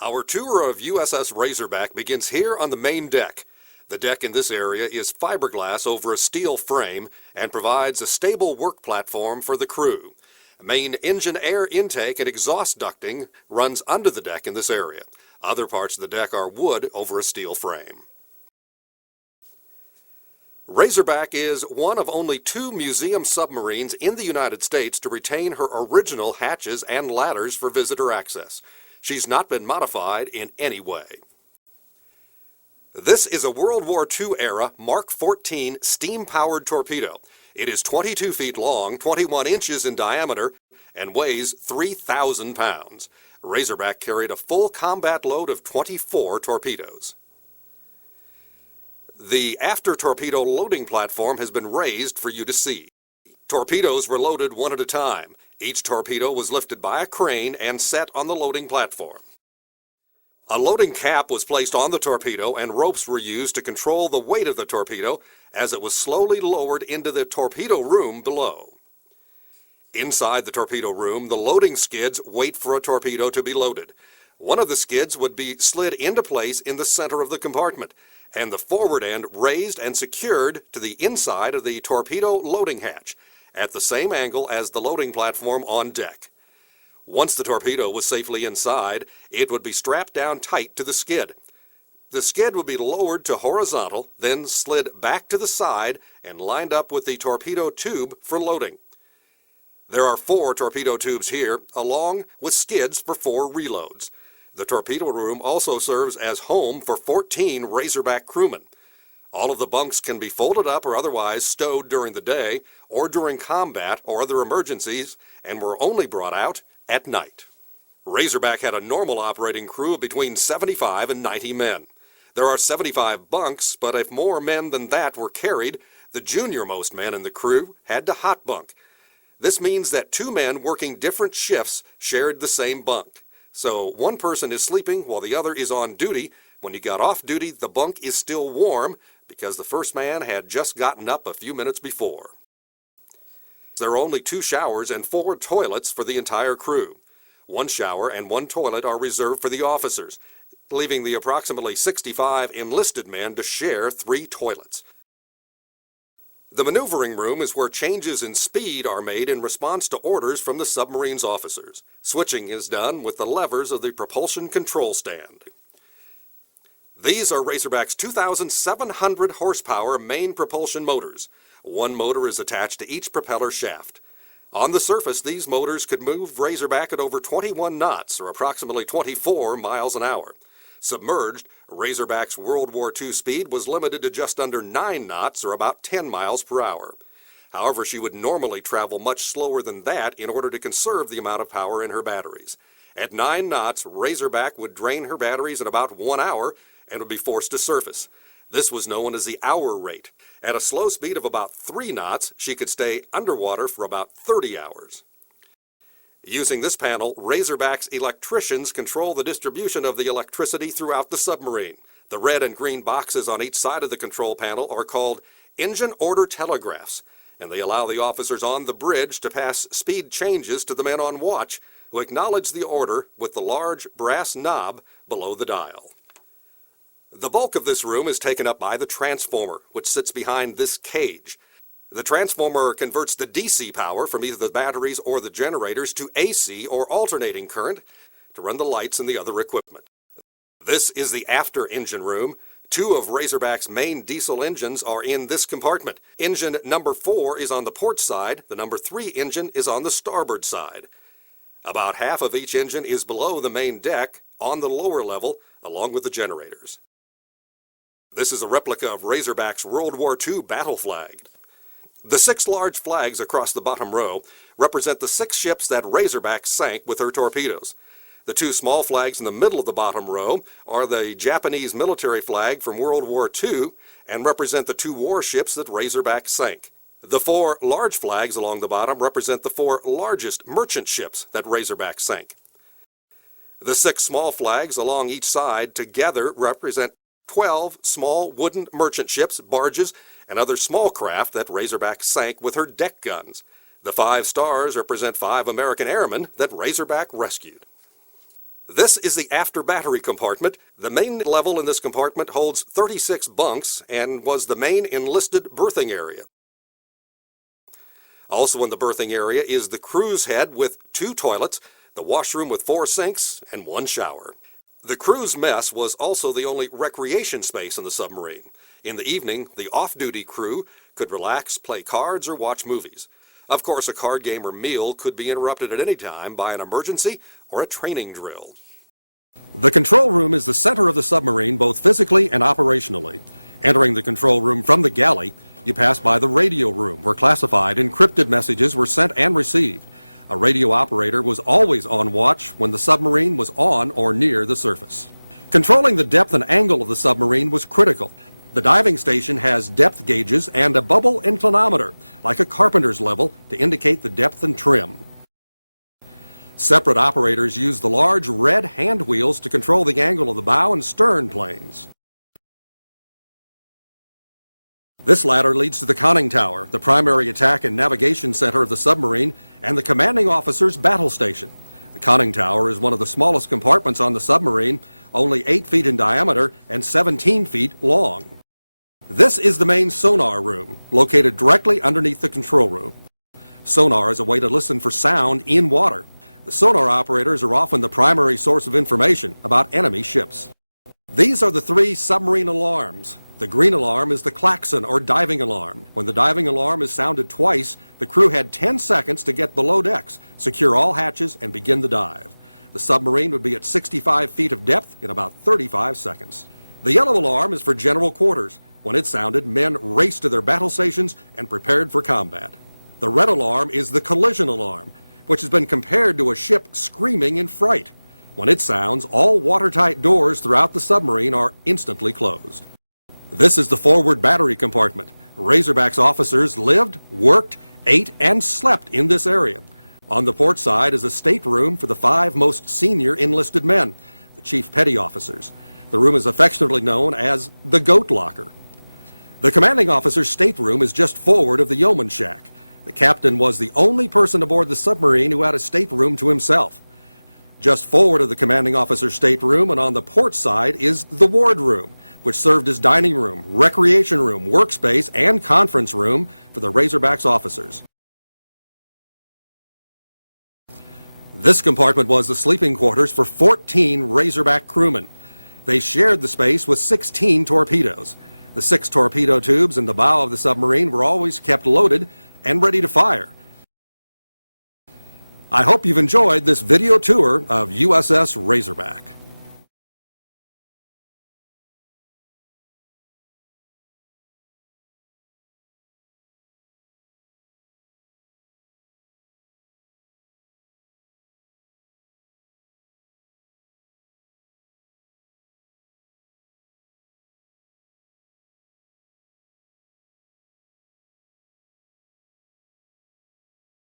Our tour of USS Razorback begins here on the main deck. The deck in this area is fiberglass over a steel frame and provides a stable work platform for the crew. Main engine air intake and exhaust ducting runs under the deck in this area. Other parts of the deck are wood over a steel frame. Razorback is one of only 2 museum submarines in the United States to retain her original hatches and ladders for visitor access. She's not been modified in any way. This is a World War II era Mark 14 steam-powered torpedo. It is 22 feet long, 21 inches in diameter, and weighs 3,000 pounds. Razorback carried a full combat load of 24 torpedoes. The after torpedo loading platform has been raised for you to see. Torpedoes were loaded one at a time. Each torpedo was lifted by a crane and set on the loading platform. A loading cap was placed on the torpedo and ropes were used to control the weight of the torpedo as it was slowly lowered into the torpedo room below. Inside the torpedo room, the loading skids wait for a torpedo to be loaded. One of the skids would be slid into place in the center of the compartment, and the forward end raised and secured to the inside of the torpedo loading hatch, at the same angle as the loading platform on deck. Once the torpedo was safely inside, it would be strapped down tight to the skid. The skid would be lowered to horizontal, then slid back to the side and lined up with the torpedo tube for loading. There are 4 torpedo tubes here, along with skids for 4 reloads. The torpedo room also serves as home for 14 Razorback crewmen. All of the bunks can be folded up or otherwise stowed during the day or during combat or other emergencies and were only brought out at night. Razorback had a normal operating crew of between 75 and 90 men. There are 75 bunks, but if more men than that were carried, the junior-most men in the crew had to hot bunk. This means that 2 men working different shifts shared the same bunk. So one person is sleeping while the other is on duty. When he got off duty, the bunk is still warm because the first man had just gotten up a few minutes before. There are only 2 showers and 4 toilets for the entire crew. 1 shower and 1 toilet are reserved for the officers, leaving the approximately 65 enlisted men to share 3 toilets. The maneuvering room is where changes in speed are made in response to orders from the submarine's officers. Switching is done with the levers of the propulsion control stand. These are Razorback's 2,700 horsepower main propulsion motors. 1 motor is attached to each propeller shaft. On the surface, these motors could move Razorback at over 21 knots, or approximately 24 miles an hour. Submerged, Razorback's World War II speed was limited to just under 9 knots, or about 10 miles per hour. However, she would normally travel much slower than that in order to conserve the amount of power in her batteries. At 9 knots, Razorback would drain her batteries in about 1 hour and would be forced to surface. This was known as the hour rate. At a slow speed of about 3 knots, she could stay underwater for about 30 hours. Using this panel, Razorback's electricians control the distribution of the electricity throughout the submarine. The red and green boxes on each side of the control panel are called engine order telegraphs, and they allow the officers on the bridge to pass speed changes to the men on watch, who acknowledge the order with the large brass knob below the dial. The bulk of this room is taken up by the transformer, which sits behind this cage. The transformer converts the DC power from either the batteries or the generators to AC or alternating current to run the lights and the other equipment. This is the after engine room. 2 of Razorback's main diesel engines are in this compartment. Engine number 4 is on the port side. The number 3 engine is on the starboard side. About half of each engine is below the main deck on the lower level, along with the generators. This is a replica of Razorback's World War II battle flag. The 6 large flags across the bottom row represent the 6 ships that Razorback sank with her torpedoes. The 2 small flags in the middle of the bottom row are the Japanese military flag from World War II and represent the 2 warships that Razorback sank. The 4 large flags along the bottom represent the 4 largest merchant ships that Razorback sank. The 6 small flags along each side together represent 12 small wooden merchant ships, barges, and other small craft that Razorback sank with her deck guns. The 5 stars represent 5 American airmen that Razorback rescued. This is the after battery compartment. The main level in this compartment holds 36 bunks and was the main enlisted berthing area. Also in the berthing area is the crew's head with 2 toilets, the washroom with 4 sinks, and 1 shower. The crew's mess was also the only recreation space in the submarine. In the evening, the off-duty crew could relax, play cards, or watch movies. Of course, a card game or meal could be interrupted at any time by an emergency or a training drill. The control room is the center of the submarine, both physically and operationally. Entering the control room from the galley, you pass by the radio room, where classified, encrypted messages were sent and received. A radio operator was always on watch when the submarine was on or near the surface. Controlling the depth and angle of the submarine was critical. The diving station has depth gauges and a bubble inclinometer, like a carpenter's level, to indicate the depth and trim. Separate operators use the large red hand wheels to control the angle of the bow and stern planes. This ladder leads to the conning tower, the primary attack and navigation center of the submarine, and the commanding officer's battle station. The conning tower is one of the smallest compartments on the submarine, only 8 feet in diameter and 17 feet long. This is the main sonar room, located directly underneath the control room. Sonar is a way to listen for sound in water. The sonar operators are often the primary source of information about enemy ships. These are the 3 submarine alarms. The green alarm is the klaxon or diving alarm. When the diving alarm is sounded twice, the crew had 10 seconds to get below decks, secure all hatches, and begin the dive. The submarine would be at 65 feet of depth in about 35 seconds. The yellow alarm is for general quarters. When it sounded, men raced to their battle stations and prepared for combat. The red alarm is the collision alarm, which has been compared to a ship screaming in fright. When it sounds, all watertight doors throughout the submarine are instantly closed. This is the forward battery compartment. Razorback's officers lived, worked, ate, and slept in this area. On the port side is a stateroom for the 5 most senior enlisted men, the chief petty officers. The room is affectionately known as the goat locker. The commanding officer's stateroom is just forward of the yeoman shack. The captain was the only person aboard the submarine who had a stateroom to himself. Just forward of the commanding officer's stateroom and on the port side is the wardroom, which served as dining room, recreation room, workspace, and conference room for the Razorback's officers. This compartment was the sleeping quarters for 14 Razorback crewmen. They shared the space with 16 torpedoes. The 6 torpedo tubes in the bow of the submarine were always kept loaded and ready to fire. I hope you've enjoyed this video tour of USS Razorback.